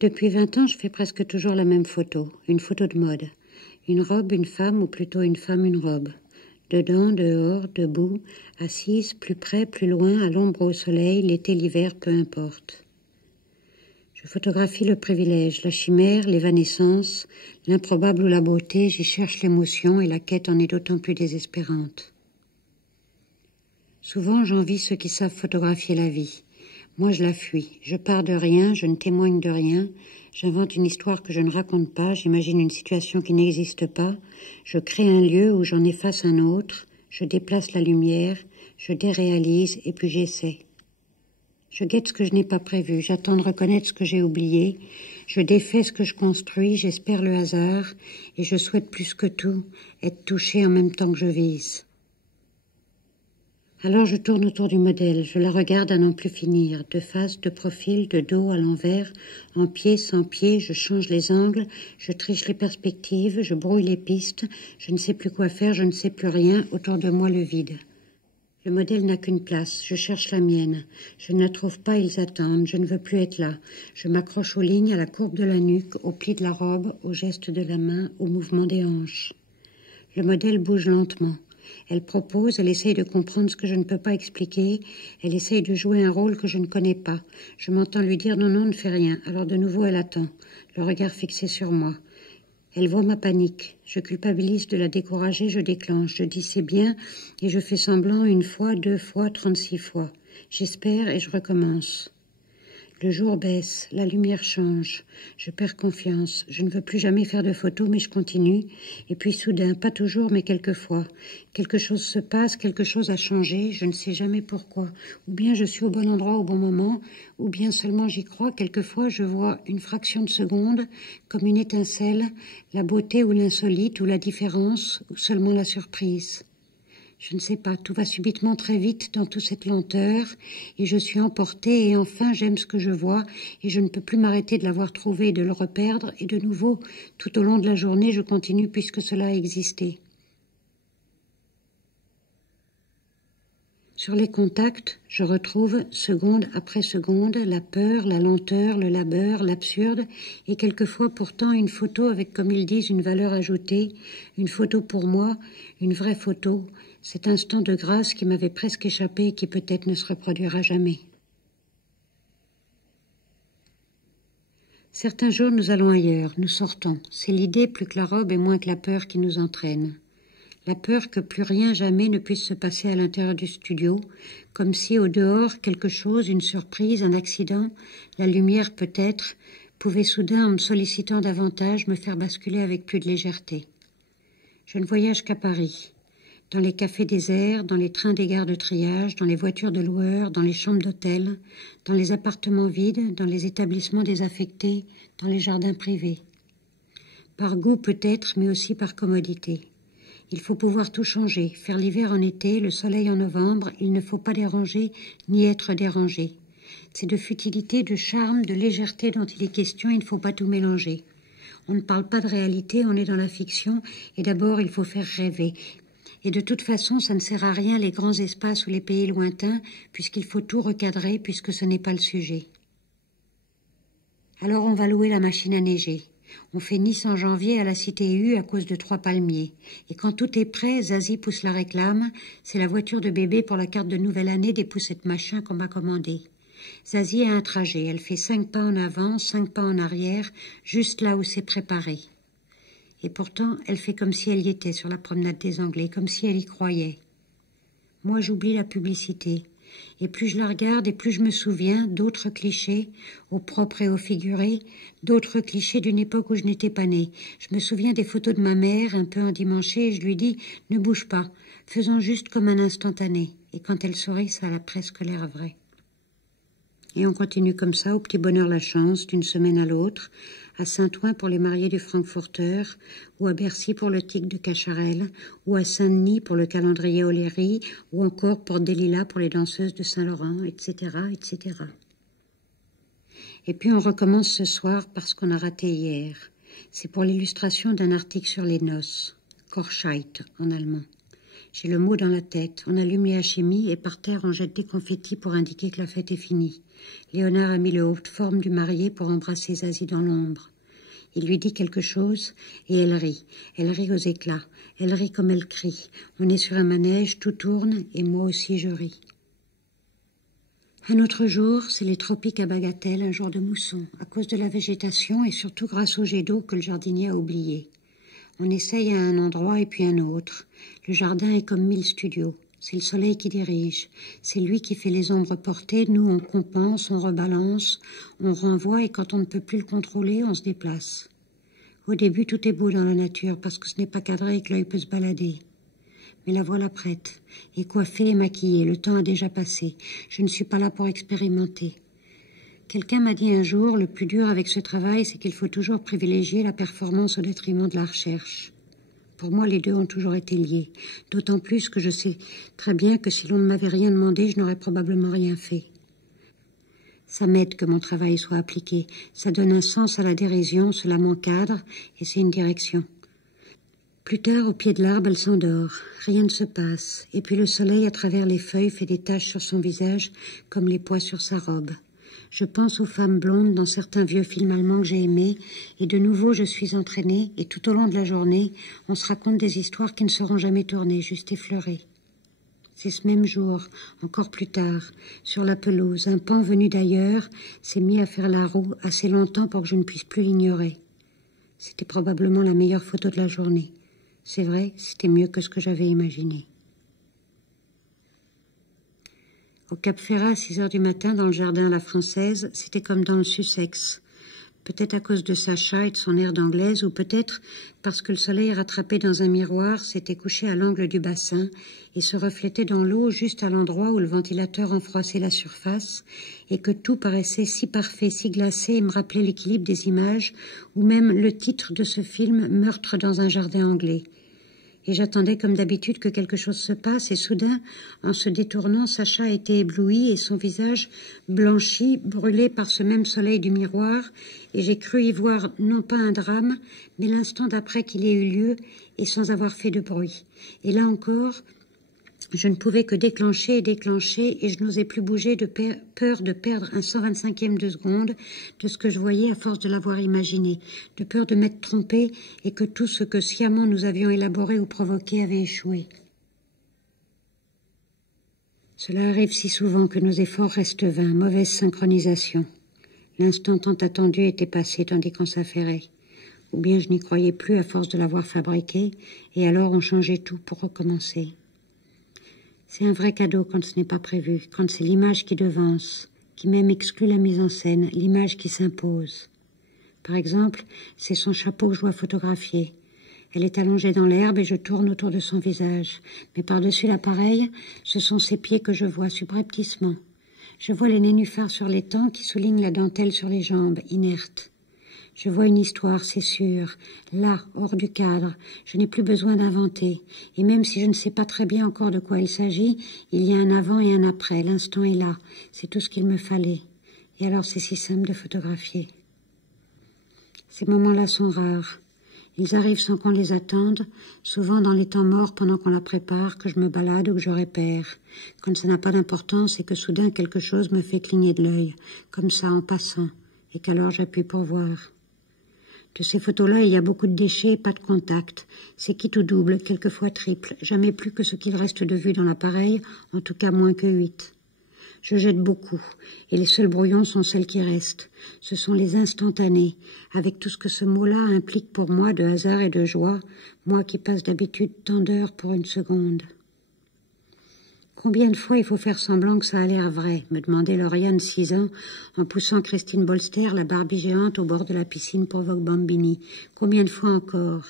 Depuis 20 ans, je fais presque toujours la même photo, une photo de mode. Une robe, une femme, ou plutôt une femme, une robe. Dedans, dehors, debout, assise, plus près, plus loin, à l'ombre, au soleil, l'été, l'hiver, peu importe. Je photographie le privilège, la chimère, l'évanescence, l'improbable ou la beauté, j'y cherche l'émotion et la quête en est d'autant plus désespérante. Souvent, j'envie ceux qui savent photographier la vie. Moi, je la fuis. Je pars de rien, je ne témoigne de rien. J'invente une histoire que je ne raconte pas, j'imagine une situation qui n'existe pas. Je crée un lieu où j'en efface un autre. Je déplace la lumière, je déréalise et puis j'essaie. Je guette ce que je n'ai pas prévu, j'attends de reconnaître ce que j'ai oublié. Je défais ce que je construis, j'espère le hasard et je souhaite plus que tout être touché en même temps que je vise. Alors je tourne autour du modèle, je la regarde à n'en plus finir, de face, de profil, de dos, à l'envers, en pied, sans pied, je change les angles, je triche les perspectives, je brouille les pistes, je ne sais plus quoi faire, je ne sais plus rien, autour de moi le vide. Le modèle n'a qu'une place, je cherche la mienne, je ne la trouve pas, ils attendent, je ne veux plus être là, je m'accroche aux lignes, à la courbe de la nuque, au pli de la robe, au geste de la main, au mouvement des hanches. Le modèle bouge lentement. Elle propose, elle essaye de comprendre ce que je ne peux pas expliquer, elle essaye de jouer un rôle que je ne connais pas. Je m'entends lui dire non, non, ne fais rien. Alors de nouveau elle attend, le regard fixé sur moi. Elle voit ma panique. Je culpabilise de la décourager, je déclenche. Je dis c'est bien et je fais semblant 1 fois, 2 fois, 36 fois. J'espère et je recommence. Le jour baisse, la lumière change, je perds confiance, je ne veux plus jamais faire de photos mais je continue, et puis soudain, pas toujours mais quelquefois, quelque chose se passe, quelque chose a changé, je ne sais jamais pourquoi, ou bien je suis au bon endroit au bon moment, ou bien seulement j'y crois, quelquefois je vois une fraction de seconde, comme une étincelle, la beauté ou l'insolite ou la différence, ou seulement la surprise. Je ne sais pas, tout va subitement très vite dans toute cette lenteur, et je suis emportée, et enfin j'aime ce que je vois, et je ne peux plus m'arrêter de l'avoir trouvé et de le reperdre, et de nouveau, tout au long de la journée, je continue puisque cela a existé. Sur les contacts, je retrouve, seconde après seconde, la peur, la lenteur, le labeur, l'absurde, et quelquefois pourtant une photo avec, comme ils disent, une valeur ajoutée, une photo pour moi, une vraie photo, cet instant de grâce qui m'avait presque échappé et qui peut-être ne se reproduira jamais. Certains jours, nous allons ailleurs, nous sortons. C'est l'idée plus que la robe et moins que la peur qui nous entraîne. La peur que plus rien jamais ne puisse se passer à l'intérieur du studio, comme si au dehors quelque chose, une surprise, un accident, la lumière peut-être, pouvait soudain, en me sollicitant davantage, me faire basculer avec plus de légèreté. Je ne voyage qu'à Paris. Dans les cafés déserts, dans les trains des gares de triage, dans les voitures de loueurs, dans les chambres d'hôtel, dans les appartements vides, dans les établissements désaffectés, dans les jardins privés. Par goût peut-être, mais aussi par commodité. Il faut pouvoir tout changer, faire l'hiver en été, le soleil en novembre, il ne faut pas déranger ni être dérangé. C'est de futilité, de charme, de légèreté dont il est question, il ne faut pas tout mélanger. On ne parle pas de réalité, on est dans la fiction, et d'abord il faut faire rêver. Et de toute façon, ça ne sert à rien les grands espaces ou les pays lointains, puisqu'il faut tout recadrer, puisque ce n'est pas le sujet. Alors on va louer la machine à neiger. On fait Nice en janvier à la Cité U à cause de 3 palmiers. Et quand tout est prêt, Zazie pousse la réclame. C'est la voiture de bébé pour la carte de nouvelle année des poussettes machin qu'on m'a commandé. Zazie a un trajet. Elle fait 5 pas en avant, 5 pas en arrière, juste là où c'est préparé. Et pourtant, elle fait comme si elle y était sur la promenade des Anglais, comme si elle y croyait. Moi, j'oublie la publicité. Et plus je la regarde, et plus je me souviens d'autres clichés, au propre et au figuré, d'autres clichés d'une époque où je n'étais pas née. Je me souviens des photos de ma mère, un peu endimanchée, et je lui dis « Ne bouge pas, faisons juste comme un instantané. » Et quand elle sourit, ça a presque l'air vrai. Et on continue comme ça, au petit bonheur la chance, d'une semaine à l'autre, à Saint-Ouen pour les mariés du Frankfurter, ou à Bercy pour le tic de Cacharel, ou à Saint-Denis pour le calendrier O'Leary, ou encore Porte des Lilas pour les danseuses de Saint-Laurent, etc., etc. Et puis on recommence ce soir parce qu'on a raté hier. C'est pour l'illustration d'un article sur les noces, Korscheit en allemand. J'ai le mot dans la tête. On allume les hachémis et par terre on jette des confettis pour indiquer que la fête est finie. Léonard a mis le haut de forme du marié pour embrasser Zazie dans l'ombre. Il lui dit quelque chose et elle rit. Elle rit aux éclats. Elle rit comme elle crie. On est sur un manège, tout tourne et moi aussi je ris. Un autre jour, c'est les tropiques à Bagatelle, un jour de mousson, à cause de la végétation et surtout grâce au jet d'eau que le jardinier a oublié. On essaye à un endroit et puis un autre. Le jardin est comme 1000 studios. C'est le soleil qui dirige. C'est lui qui fait les ombres portées. Nous, on compense, on rebalance, on renvoie et quand on ne peut plus le contrôler, on se déplace. Au début, tout est beau dans la nature parce que ce n'est pas cadré et que l'œil peut se balader. Mais la voilà prête, et coiffée et maquillée, le temps a déjà passé. Je ne suis pas là pour expérimenter. Quelqu'un m'a dit un jour, le plus dur avec ce travail, c'est qu'il faut toujours privilégier la performance au détriment de la recherche. Pour moi, les deux ont toujours été liés, d'autant plus que je sais très bien que si l'on ne m'avait rien demandé, je n'aurais probablement rien fait. Ça m'aide que mon travail soit appliqué, ça donne un sens à la dérision, cela m'encadre, et c'est une direction. Plus tard, au pied de l'arbre, elle s'endort. Rien ne se passe. Et puis le soleil, à travers les feuilles, fait des taches sur son visage, comme les pois sur sa robe. Je pense aux femmes blondes dans certains vieux films allemands que j'ai aimés, et de nouveau je suis entraînée, et tout au long de la journée, on se raconte des histoires qui ne seront jamais tournées, juste effleurées. C'est ce même jour, encore plus tard, sur la pelouse, un paon venu d'ailleurs s'est mis à faire la roue assez longtemps pour que je ne puisse plus l'ignorer. C'était probablement la meilleure photo de la journée. C'est vrai, c'était mieux que ce que j'avais imaginé. Au Cap Ferrat, à 6 heures du matin, dans le jardin à la française, c'était comme dans le Sussex. Peut-être à cause de Sacha et de son air d'anglaise, ou peut-être parce que le soleil rattrapé dans un miroir s'était couché à l'angle du bassin et se reflétait dans l'eau juste à l'endroit où le ventilateur enfroissait la surface, et que tout paraissait si parfait, si glacé, et me rappelait l'équilibre des images, ou même le titre de ce film « Meurtre dans un jardin anglais ». Et j'attendais comme d'habitude que quelque chose se passe, et soudain, en se détournant, Sacha a été ébloui et son visage blanchi, brûlé par ce même soleil du miroir, et j'ai cru y voir non pas un drame, mais l'instant d'après qu'il ait eu lieu, et sans avoir fait de bruit. Et là encore, je ne pouvais que déclencher, et je n'osais plus bouger de peur de perdre un 125e de seconde de ce que je voyais à force de l'avoir imaginé, de peur de m'être trompée et que tout ce que sciemment nous avions élaboré ou provoqué avait échoué. Cela arrive si souvent que nos efforts restent vains, mauvaise synchronisation. L'instant tant attendu était passé tandis qu'on s'affairait. Ou bien je n'y croyais plus à force de l'avoir fabriqué, et alors on changeait tout pour recommencer. C'est un vrai cadeau quand ce n'est pas prévu, quand c'est l'image qui devance, qui même exclut la mise en scène, l'image qui s'impose. Par exemple, c'est son chapeau que je dois photographier. Elle est allongée dans l'herbe et je tourne autour de son visage. Mais par-dessus l'appareil, ce sont ses pieds que je vois subrepticement. Je vois les nénuphars sur l'étang qui soulignent la dentelle sur les jambes, inertes. Je vois une histoire, c'est sûr, là, hors du cadre. Je n'ai plus besoin d'inventer. Et même si je ne sais pas très bien encore de quoi il s'agit, il y a un avant et un après. L'instant est là. C'est tout ce qu'il me fallait. Et alors c'est si simple de photographier. Ces moments-là sont rares. Ils arrivent sans qu'on les attende, souvent dans les temps morts pendant qu'on la prépare, que je me balade ou que je répère. Quand ça n'a pas d'importance et que soudain quelque chose me fait cligner de l'œil, comme ça en passant, et qu'alors j'appuie pour voir. De ces photos-là, il y a beaucoup de déchets et pas de contact. C'est quitte ou double, quelquefois triple, jamais plus que ce qu'il reste de vue dans l'appareil, en tout cas moins que 8. Je jette beaucoup, et les seuls brouillons sont celles qui restent. Ce sont les instantanés, avec tout ce que ce mot-là implique pour moi de hasard et de joie, moi qui passe d'habitude tant d'heures pour une seconde. Combien de fois il faut faire semblant que ça a l'air vrai, me demandait Lauriane, 6 ans, en poussant Christine Bolster, la Barbie géante, au bord de la piscine pour Vogue Bambini. Combien de fois encore?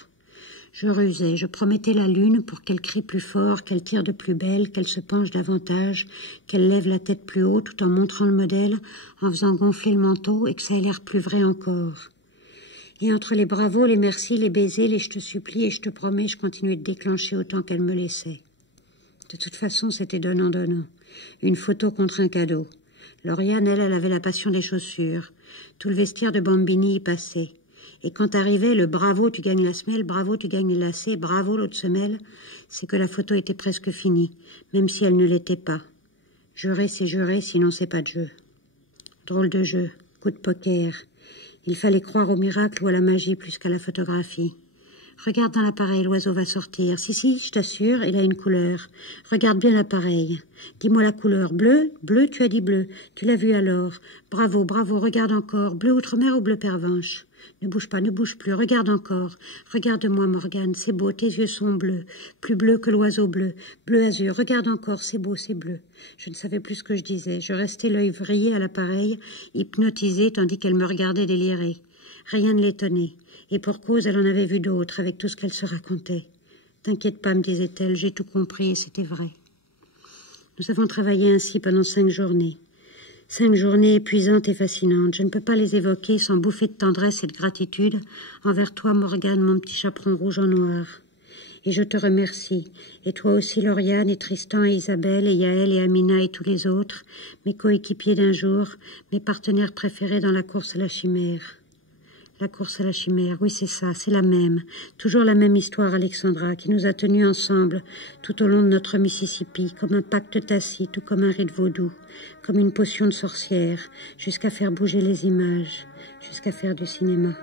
Je rusais, je promettais la lune pour qu'elle crie plus fort, qu'elle tire de plus belle, qu'elle se penche davantage, qu'elle lève la tête plus haut tout en montrant le modèle, en faisant gonfler le manteau et que ça ait l'air plus vrai encore. Et entre les bravos, les merci, les baisers, les je te supplie et je te promets, je continuais de déclencher autant qu'elle me laissait. De toute façon, c'était donnant-donnant. Une photo contre un cadeau. Lauriane, elle avait la passion des chaussures. Tout le vestiaire de Bambini y passait. Et quand arrivait le bravo, tu gagnes la semelle, bravo, tu gagnes le lacet, bravo, l'autre semelle, c'est que la photo était presque finie, même si elle ne l'était pas. Jurer, c'est jurer, sinon c'est pas de jeu. Drôle de jeu, coup de poker. Il fallait croire au miracle ou à la magie plus qu'à la photographie. Regarde dans l'appareil, l'oiseau va sortir. Si, je t'assure, il a une couleur. Regarde bien l'appareil. Dis-moi la couleur. Bleu, bleu, tu as dit bleu. Tu l'as vu alors. Bravo, bravo, regarde encore. Bleu outre-mer ou bleu pervenche? Ne bouge pas, ne bouge plus, regarde encore. Regarde-moi, Morgane, c'est beau, tes yeux sont bleus. Plus bleus que l'oiseau bleu. Bleu azur, regarde encore, c'est beau, c'est bleu. Je ne savais plus ce que je disais. Je restais l'œil vrillé à l'appareil, hypnotisé, tandis qu'elle me regardait délirer. Rien ne l'étonnait. Et pour cause, elle en avait vu d'autres, avec tout ce qu'elle se racontait. T'inquiète pas, me disait-elle, j'ai tout compris et c'était vrai. Nous avons travaillé ainsi pendant 5 journées. 5 journées épuisantes et fascinantes. Je ne peux pas les évoquer sans bouffer de tendresse et de gratitude envers toi, Morgane, mon petit chaperon rouge en noir. Et je te remercie. Et toi aussi, Lauriane, et Tristan, et Isabelle, et Yaël, et Amina, et tous les autres, mes coéquipiers d'un jour, mes partenaires préférés dans la course à la chimère. La course à la chimère, oui c'est ça, c'est la même. Toujours la même histoire, Alexandra, qui nous a tenus ensemble tout au long de notre Mississippi, comme un pacte tacite ou comme un rite vaudou, comme une potion de sorcière, jusqu'à faire bouger les images, jusqu'à faire du cinéma.